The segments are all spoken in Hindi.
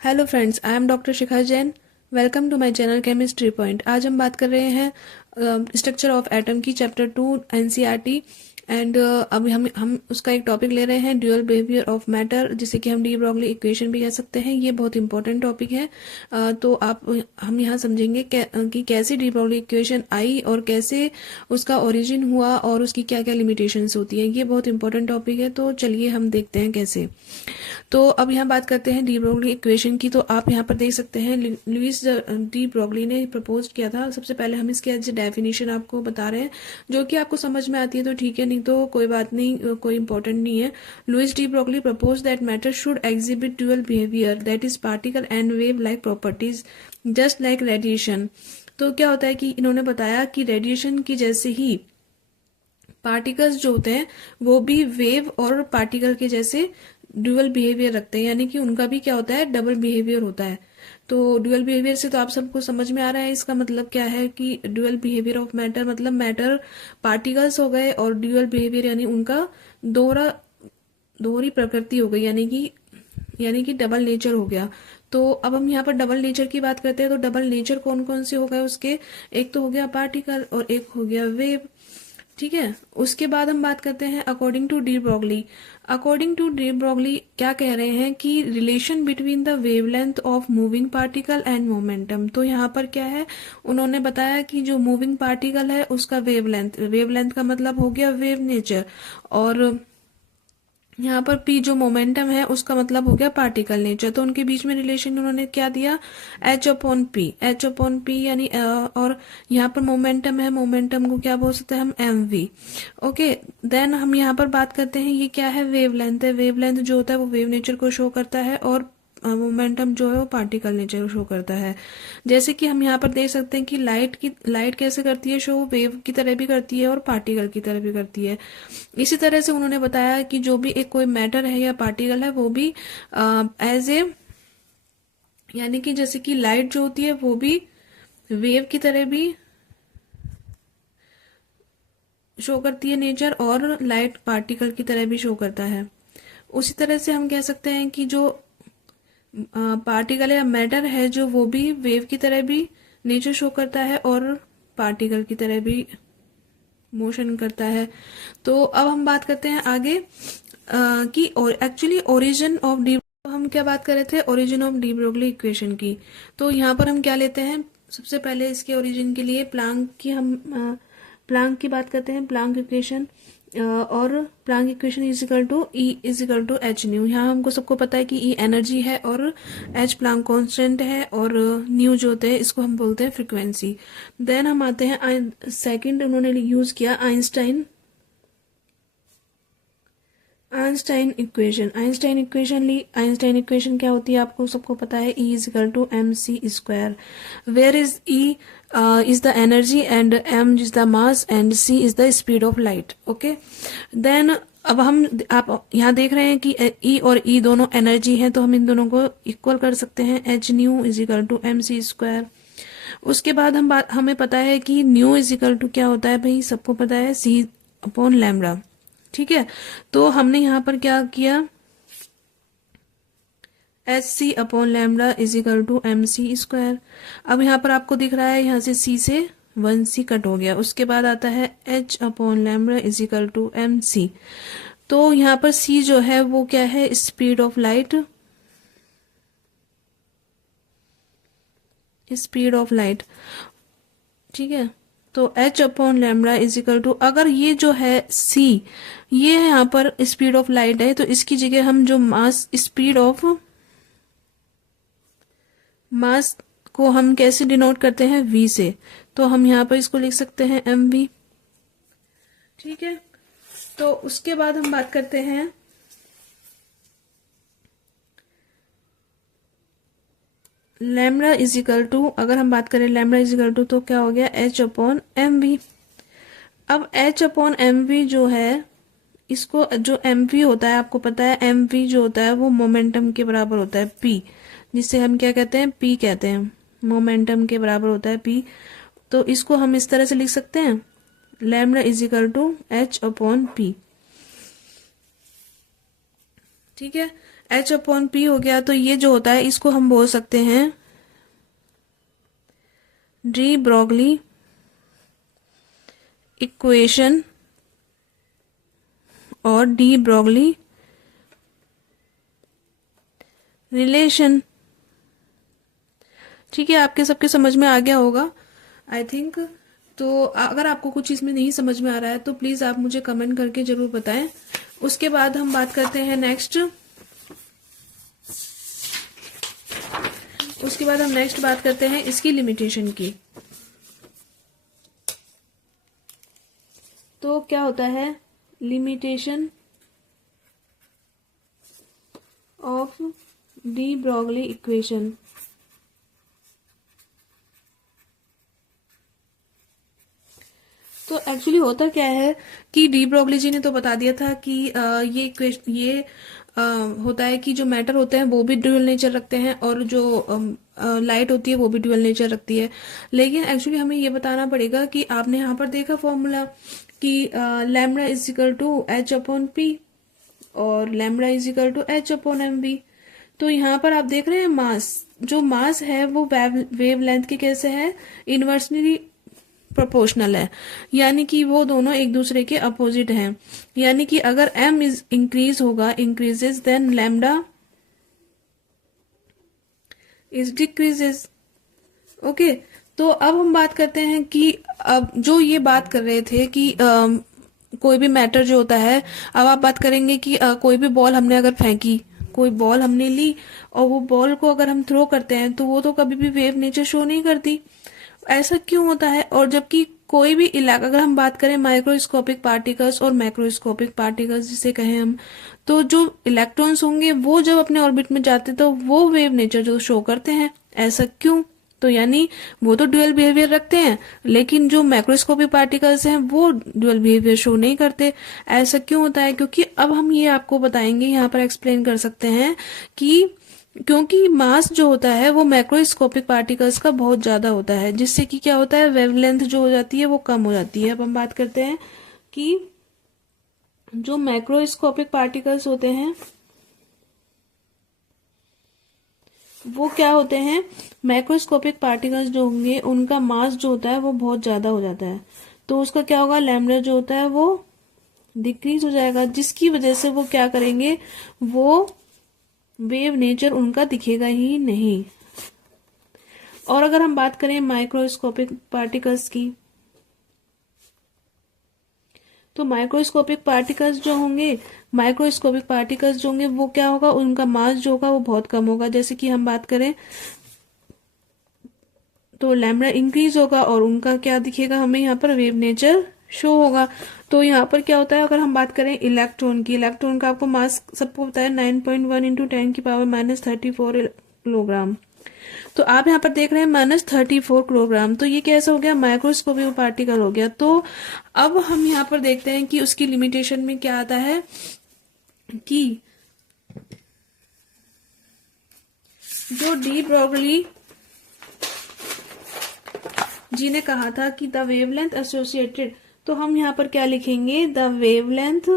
Hello friends, I am doctor Shikha Jain. Welcome to my channel chemistry point. आज हम बात कर रहे हैं स्ट्रक्चर ऑफ एटम की, चैप्टर 2 एनसीईआरटी। एंड अभी हम उसका एक टॉपिक ले रहे हैं, ड्यूअल बिहेवियर ऑफ मैटर, जिसे कि हम डी ब्रॉगली इक्वेशन भी कह सकते हैं। ये बहुत इंपॉर्टेंट टॉपिक है। तो हम यहाँ समझेंगे कि कैसे डी ब्रॉगली इक्वेशन आई और कैसे उसका ओरिजिन हुआ और उसकी क्या क्या लिमिटेशंस होती हैं। ये बहुत इंपॉर्टेंट टॉपिक है, तो चलिए हम देखते हैं कैसे। तो अब यहाँ बात करते हैं डी ब्रोगली इक्वेशन की। तो आप यहाँ पर देख सकते हैं लुइस डी ब्रोगली ने प्रपोज किया था। सबसे पहले हम इसके डेफिनेशन आपको बता रहे हैं, जो कि आपको समझ में आती है तो ठीक है, नहीं तो कोई बात नहीं, कोई इंपॉर्टेंट नहीं है। Louis de Broglie propose that matter should exhibit dual behaviour, that is particle and wave like properties just like radiation. तो क्या होता है कि इन्होंने बताया कि रेडिएशन की जैसे ही पार्टिकल्स जो होते हैं वो भी वेव और पार्टिकल के जैसे ड्यूअल बिहेवियर रखते हैं, यानी कि उनका भी क्या होता है, डबल बिहेवियर होता है। तो ड्यूअल बिहेवियर से तो आप सबको समझ में आ रहा है, इसका मतलब क्या है कि ड्यूअल बिहेवियर ऑफ मैटर मतलब मैटर पार्टिकल्स हो गए और ड्यूअल बिहेवियर यानी उनका दोहरी प्रकृति हो गई, यानी कि डबल नेचर हो गया। तो अब हम यहाँ पर डबल नेचर की बात करते हैं। तो डबल नेचर कौन कौन से हो गए उसके, एक तो हो गया पार्टिकल और एक हो गया वेव। ठीक है, उसके बाद हम बात करते हैं according to de Broglie. According to de Broglie क्या कह रहे हैं कि relation between the wavelength of moving particle and momentum. तो यहाँ पर क्या है, उन्होंने बताया कि जो मूविंग पार्टिकल है उसका वेवलेंथ का मतलब हो गया वेव नेचर, और यहाँ पर पी जो मोमेंटम है उसका मतलब हो गया पार्टिकल नेचर। तो उनके बीच में रिलेशन उन्होंने क्या दिया, एच अपॉन पी यानी और यहाँ पर मोमेंटम है, मोमेंटम को क्या बोल सकते हैं हम, एम वी। ओके, देन हम यहाँ पर बात करते हैं, ये क्या है, वेवलेंथ है। वेवलेंथ जो होता है वो वेव नेचर को शो करता है और मोमेंटम जो है वो पार्टिकल नेचर शो करता है। जैसे कि हम यहाँ पर देख सकते हैं कि लाइट कैसे करती है शो, वेव की तरह भी करती है और पार्टिकल की तरह भी करती है। इसी तरह से उन्होंने बताया कि जो भी एक कोई मैटर है या पार्टिकल है वो भी एज ए, यानी कि जैसे कि लाइट जो होती है वो भी वेव की तरह भी शो करती है नेचर, और लाइट पार्टिकल की तरह भी शो करता है। उसी तरह से हम कह सकते हैं कि जो पार्टिकल या मैटर है जो वो भी वेव की तरह भी नेचर शो करता है और पार्टिकल की तरह भी मोशन करता है। तो अब हम बात करते हैं आगे कि और एक्चुअली ओरिजिन ऑफ डी, हम क्या बात कर रहे थे, origin of de Broglie equation की। तो यहाँ पर हम क्या लेते हैं, सबसे पहले इसके ओरिजिन के लिए प्लांक की बात करते हैं, प्लांक इक्वेशन। और Planck equation is equal to E is equal to H nu. यहाँ हमको सबको पता है कि ई एनर्जी है और एच प्लांक कांस्टेंट है और न्यू जो होते हैं इसको हम बोलते हैं फ्रीक्वेंसी। देन हम आते हैं सेकंड, उन्होंने यूज किया आइंस्टाइन इक्वेशन। आइंस्टाइन इक्वेशन क्या होती है आपको सबको पता है, E is equal to M C square, where is E is the energy and M is the mass and C is the speed of light. Okay, then अब आप यहाँ देख रहे हैं कि E और E दोनों एनर्जी हैं, तो हम इन दोनों को इक्वल कर सकते हैं, H nu is equal to M C square. उसके बाद हमें पता है कि न्यू इज इक्वल टू क्या होता है भाई, सबको पता है C अपॉन लैम्डा। ठीक है, तो हमने यहाँ पर क्या किया, H C upon lambda is equal to M C square. अब यहाँ पर आपको दिख रहा है यहाँ से C से 1C कट हो गया। उसके बाद आता है H upon lambda is equal to M C. तो यहाँ पर C जो है वो क्या है, स्पीड ऑफ लाइट, ठीक है। तो H upon lambda is equal to, अगर ये जो है C, ये यहाँ पर स्पीड ऑफ लाइट है, तो इसकी जगह हम जो स्पीड ऑफ मास को हम कैसे डिनोट करते हैं, V से। तो हम यहाँ पर इसको लिख सकते हैं mv। ठीक है, तो उसके बाद हम बात करते हैं लैम्डा इज इक्वल टू, अगर हम बात करें लैम्डा इज इक्वल टू तो क्या हो गया, H अपॉन एम वी। अब H अपॉन एम वी जो है, इसको जो एम वी होता है आपको पता है, एम वी जो होता है वो मोमेंटम के बराबर होता है P, जिसे हम क्या कहते हैं, P कहते हैं, मोमेंटम के बराबर होता है P। तो इसको हम इस तरह से लिख सकते हैं, lambda is equal to H upon P। ठीक है, एच अपॉन पी हो गया, तो ये जो होता है इसको हम बोल सकते हैं डी ब्रॉगली इक्वेशन और डी ब्रॉगली रिलेशन। ठीक है, आपके सबके समझ में आ गया होगा आई थिंक। तो अगर आपको कुछ इसमें नहीं समझ में आ रहा है तो प्लीज आप मुझे कमेंट करके जरूर बताएं। उसके बाद हम बात करते हैं नेक्स्ट। उसके बाद हम नेक्स्ट बात करते हैं इसकी लिमिटेशन की। तो क्या होता है limitation of de Broglie equation. तो एक्चुअली होता क्या है कि डी ब्रॉगली जी ने तो बता दिया था कि ये होता है कि जो मैटर होते हैं वो भी ड्यूअल नेचर रखते हैं और जो लाइट होती है वो भी ड्यूअल नेचर रखती है। लेकिन एक्चुअली हमें ये बताना पड़ेगा कि आपने यहाँ पर देखा फॉर्मूला कि lambda is equal to H upon P और lambda is equal to H upon M B. तो यहाँ पर आप देख रहे हैं मास, जो मास है वो वेव लेंथ के कैसे है, इनवर्सली प्रोपोर्शनल है, यानी कि वो दोनों एक दूसरे के अपोजिट हैं। यानी कि अगर m इज इंक्रीज होगा, increases, then lambda is decreases. Okay, तो अब हम बात करते हैं कि अब जो ये बात कर रहे थे कि कोई भी मैटर जो होता है, अब आप बात करेंगे कि कोई भी बॉल हमने अगर फेंकी, कोई बॉल हमने ली और वो बॉल को अगर हम थ्रो करते हैं तो वो तो कभी भी वेव नेचर शो नहीं करती। ऐसा क्यों होता है? और जबकि कोई भी इलाका, अगर हम बात करें माइक्रोस्कोपिक पार्टिकल्स और मैक्रोस्कोपिक पार्टिकल्स जिसे कहें हम, तो जो इलेक्ट्रॉन्स होंगे वो जब अपने ऑर्बिट में जाते तो वो वेव नेचर जो शो करते हैं। ऐसा क्यों? तो यानी वो तो ड्यूअल बिहेवियर रखते हैं, लेकिन जो मैक्रोस्कोपिक पार्टिकल्स हैं वो ड्यूअल बिहेवियर शो नहीं करते। ऐसा क्यों होता है? क्योंकि अब हम ये आपको बताएंगे, यहाँ पर एक्सप्लेन कर सकते हैं कि क्योंकि मास जो होता है वो मैक्रोस्कोपिक पार्टिकल्स का बहुत ज्यादा होता है, जिससे कि क्या होता है, वेवलेंथ जो हो जाती है वो कम हो जाती है। अब हम बात करते हैं कि जो मैक्रोस्कोपिक पार्टिकल्स होते हैं वो क्या होते हैं। मैक्रोस्कोपिक पार्टिकल्स जो होंगे उनका मास जो होता है वो बहुत ज्यादा हो जाता है, तो उसका क्या होगा, लैम्डा जो होता है वो डिक्रीज हो जाएगा, जिसकी वजह से वो क्या करेंगे, वो वेव नेचर उनका दिखेगा ही नहीं। और अगर हम बात करें माइक्रोस्कोपिक पार्टिकल्स की, तो माइक्रोस्कोपिक पार्टिकल्स जो होंगे, माइक्रोस्कोपिक पार्टिकल्स जो होंगे वो क्या होगा, उनका मास जो होगा वो बहुत कम होगा। जैसे कि हम बात करें तो लैम्डा इंक्रीज होगा और उनका क्या दिखेगा, हमें यहाँ पर वेव नेचर शो होगा। तो यहाँ पर क्या होता है, अगर हम बात करें इलेक्ट्रॉन की, इलेक्ट्रॉन का आपको मास सबको पता है 9.1 इंटू 10⁻⁻34 किलोग्राम। तो आप यहाँ पर देख रहे हैं -34 किलोग्राम, तो ये कैसा हो गया, माइक्रोस्कोपिक पार्टिकल हो गया। तो अब हम यहाँ पर देखते हैं कि उसकी लिमिटेशन में क्या आता है कि जो डी ब्रॉगली जी ने कहा था कि द वेवलेंथ एसोसिएटेड, तो हम यहाँ पर क्या लिखेंगे, द वेवलेंथ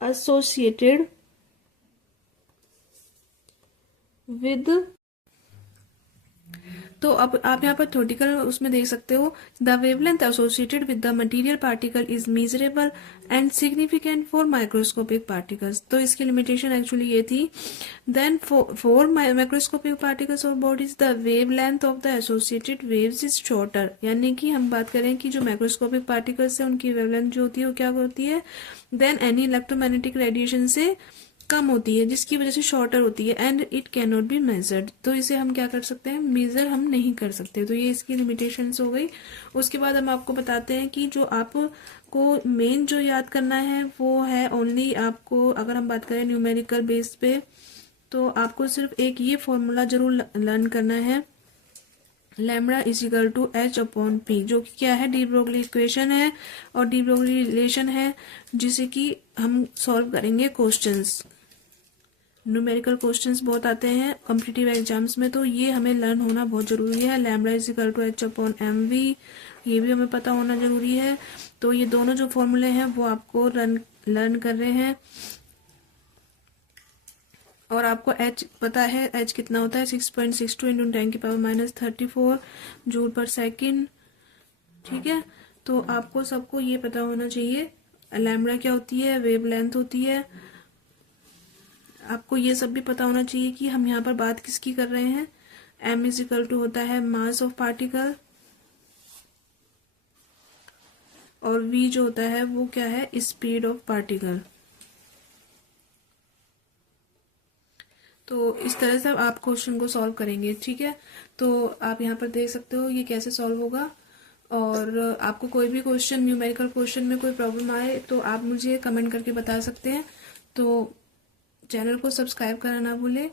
एसोसिएटेड विद, तो अब आप यहाँ पर थ्योरेटिकल उसमें देख सकते हो, the wavelength associated with the material particle is measurable and significant for microscopic particles. तो इसकी लिमिटेशन एक्चुअली ये थी, देन फॉर माइक्रोस्कोपिक पार्टिकल्स और bodies the wavelength of the associated waves is shorter. यानी कि हम बात करें कि जो माइक्रोस्कोपिक पार्टिकल्स है उनकी वेवलेंथ जो होती है वो क्या होती है, देन एनी इलेक्ट्रोमैग्नेटिक रेडिएशन से कम होती है, जिसकी वजह से शॉर्टर होती है, and it can not be measured. तो इसे हम क्या कर सकते हैं, मेजर हम नहीं कर सकते। तो ये इसकी लिमिटेशंस हो गई। उसके बाद हम आपको बताते हैं कि जो आपको मेन जो याद करना है वो है ओनली, आपको अगर हम बात करें न्यूमेरिकल बेस पे, तो आपको सिर्फ एक ये फॉर्मूला जरूर लर्न करना है, lambda is equal to H upon P, जो कि क्या है, डी ब्रोगली इक्वेशन है और डी ब्रोगली रिलेशन है, जिसे कि हम सॉल्व करेंगे क्वेश्चंस। न्यूमेरिकल क्वेश्चंस बहुत आते हैं कॉम्पिटिटिव एग्जाम्स में, तो ये हमें लर्न होना बहुत जरूरी है। Lambda is equal to H upon M V, ये भी हमें पता होना जरूरी है। तो ये दोनों जो फॉर्मूले हैं वो आपको लर्न कर रहे हैं। और आपको एच पता है, एच कितना होता है, 6.62 इंटू 10⁻34 जूल पर सेकेंड। ठीक है, तो आपको सबको ये पता होना चाहिए लैम्बडा क्या होती है, वेव लेंथ होती है। आपको ये सब भी पता होना चाहिए कि हम यहाँ पर बात किसकी कर रहे हैं। m इज इक्वल टू होता है मास ऑफ पार्टिकल, और v जो होता है वो क्या है, स्पीड ऑफ पार्टिकल। तो इस तरह से आप क्वेश्चन को सॉल्व करेंगे। ठीक है, तो आप यहाँ पर देख सकते हो ये कैसे सॉल्व होगा। और आपको कोई भी क्वेश्चन, न्यूमेरिकल क्वेश्चन में कोई प्रॉब्लम आए तो आप मुझे कमेंट करके बता सकते हैं। तो चैनल को सब्सक्राइब करना ना भूलें।